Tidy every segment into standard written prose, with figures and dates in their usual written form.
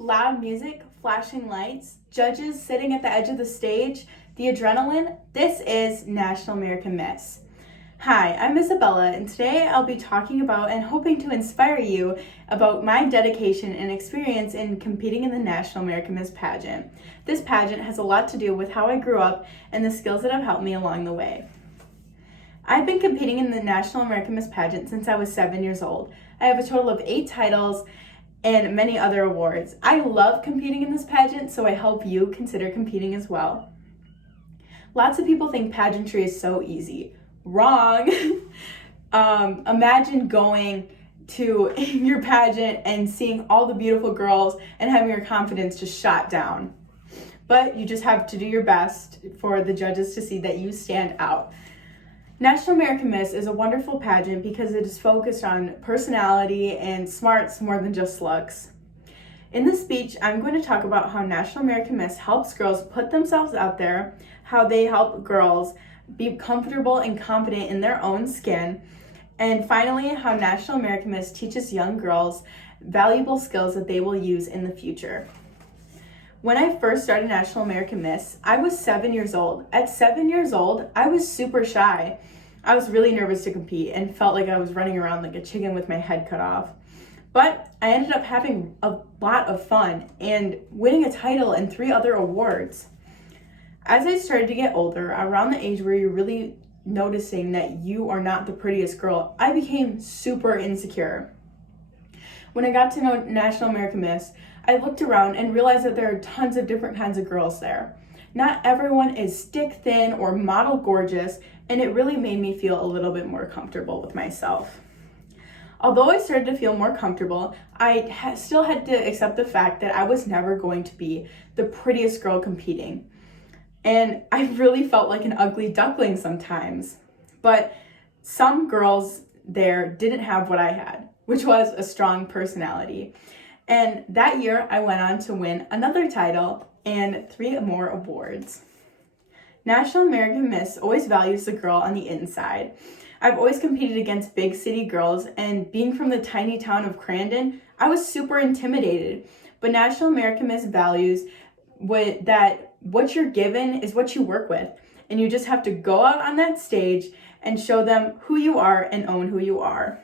Loud music, flashing lights, judges sitting at the edge of the stage, the adrenaline. This is National American Miss. Hi, I'm Isabella, and today I'll be talking about and hoping to inspire you about my dedication and experience in competing in the National American Miss pageant. This pageant has a lot to do with how I grew up and the skills that have helped me along the way. I've been competing in the National American Miss pageant since I was 7 years old. I have a total of 8 titles and many other awards. I love competing in this pageant, so I hope you consider competing as well. Lots of people think pageantry is so easy. Wrong. Imagine going to your pageant and seeing all the beautiful girls and having your confidence just shot down. But you just have to do your best for the judges to see that you stand out. National American Miss is a wonderful pageant because it is focused on personality and smarts more than just looks. In this speech, I'm going to talk about how National American Miss helps girls put themselves out there, how they help girls be comfortable and confident in their own skin, and finally, how National American Miss teaches young girls valuable skills that they will use in the future. When I first started National American Miss, I was 7 years old. At 7 years old, I was super shy. I was really nervous to compete and felt like I was running around like a chicken with my head cut off. But I ended up having a lot of fun and winning a title and 3 other awards. As I started to get older, around the age where you're really noticing that you are not the prettiest girl, I became super insecure. When I got to know National American Miss, I looked around and realized that there are tons of different kinds of girls there. Not everyone is stick thin or model gorgeous, and it really made me feel a little bit more comfortable with myself. Although I started to feel more comfortable, I still had to accept the fact that I was never going to be the prettiest girl competing. And I really felt like an ugly duckling sometimes. But some girls there didn't have what I had, which was a strong personality. And that year, I went on to win another title and 3 more awards. National American Miss always values the girl on the inside. I've always competed against big city girls, and being from the tiny town of Crandon, I was super intimidated. But National American Miss values that what you're given is what you work with, and you just have to go out on that stage and show them who you are and own who you are.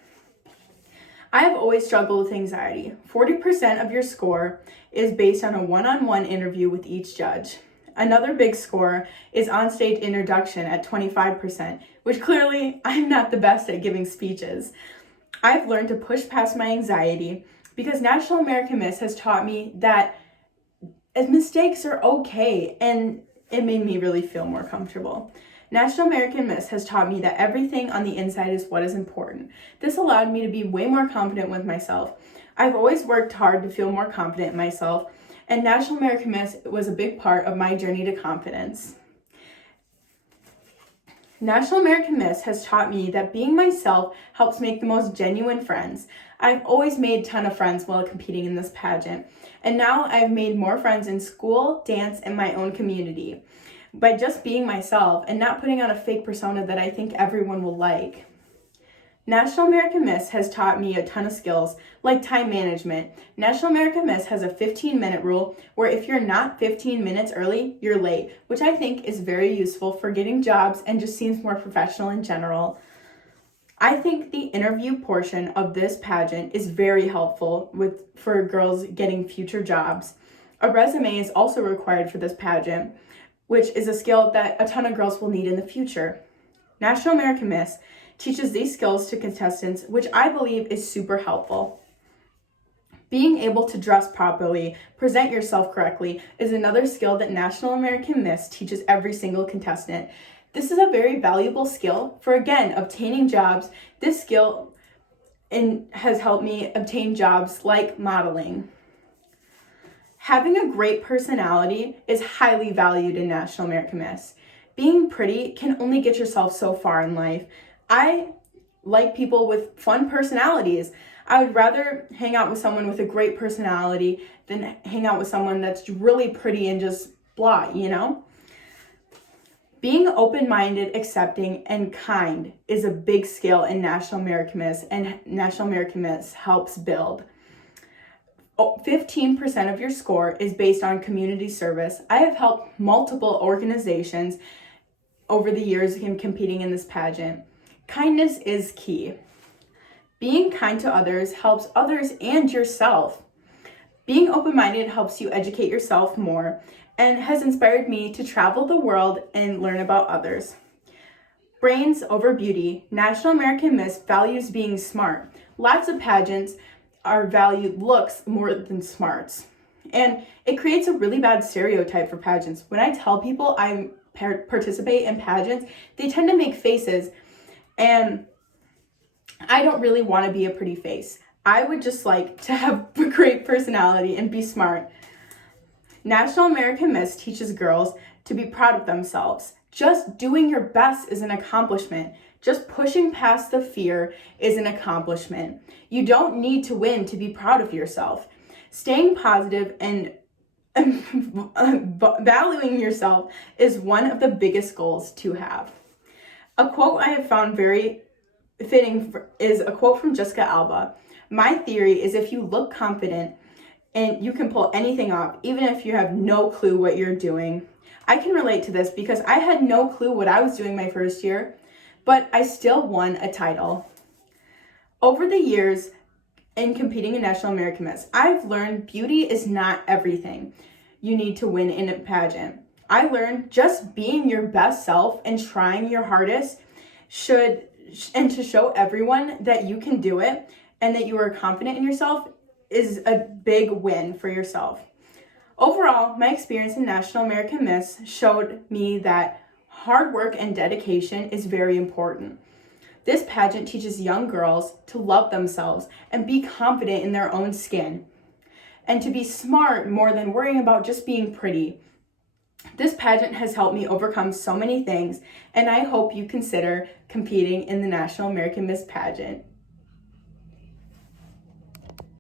I have always struggled with anxiety. 40% of your score is based on a one-on-one interview with each judge. Another big score is on-stage introduction at 25%, which clearly I'm not the best at giving speeches. I've learned to push past my anxiety because National American Miss has taught me that mistakes are okay, and it made me really feel more comfortable. National American Miss has taught me that everything on the inside is what is important. This allowed me to be way more confident with myself. I've always worked hard to feel more confident in myself, and National American Miss was a big part of my journey to confidence. National American Miss has taught me that being myself helps make the most genuine friends. I've always made a ton of friends while competing in this pageant, and now I've made more friends in school, dance, and my own community by just being myself and not putting on a fake persona that I think everyone will like. National American Miss has taught me a ton of skills like time management. National American Miss has a 15-minute rule where if you're not 15 minutes early, you're late, which I think is very useful for getting jobs and just seems more professional in general. I think the interview portion of this pageant is very helpful for girls getting future jobs. A resume is also required for this pageant, which is a skill that a ton of girls will need in the future. National American Miss teaches these skills to contestants, which I believe is super helpful. Being able to dress properly, present yourself correctly, is another skill that National American Miss teaches every single contestant. This is a very valuable skill for, again, obtaining jobs. This skill has helped me obtain jobs like modeling. Having a great personality is highly valued in National American Miss. Being pretty can only get yourself so far in life. I like people with fun personalities. I would rather hang out with someone with a great personality than hang out with someone that's really pretty and just blah, you know? Being open-minded, accepting, and kind is a big skill in National American Miss, and National American Miss helps build. 15% of your score is based on community service. I have helped multiple organizations over the years in competing in this pageant. Kindness is key. Being kind to others helps others and yourself. Being open-minded helps you educate yourself more and has inspired me to travel the world and learn about others. Brains over beauty. National American Miss values being smart. Lots of pageants are valued looks more than smarts. And it creates a really bad stereotype for pageants. When I tell people I participate in pageants, they tend to make faces, and I don't really want to be a pretty face. I would just like to have a great personality and be smart. National American Miss teaches girls to be proud of themselves. Just doing your best is an accomplishment. Just pushing past the fear is an accomplishment. You don't need to win to be proud of yourself. Staying positive and valuing yourself is one of the biggest goals to have. A quote I have found very fitting is a quote from Jessica Alba. My theory is if you look confident and you can pull anything off, even if you have no clue what you're doing. I can relate to this because I had no clue what I was doing my first year, but I still won a title. Over the years in competing in National American Miss, I've learned beauty is not everything you need to win in a pageant. I learned just being your best self and trying your hardest and to show everyone that you can do it and that you are confident in yourself is a big win for yourself. Overall, my experience in National American Miss showed me that hard work and dedication is very important. This pageant teaches young girls to love themselves and be confident in their own skin, and to be smart more than worrying about just being pretty. This pageant has helped me overcome so many things, and I hope you consider competing in the National American Miss pageant.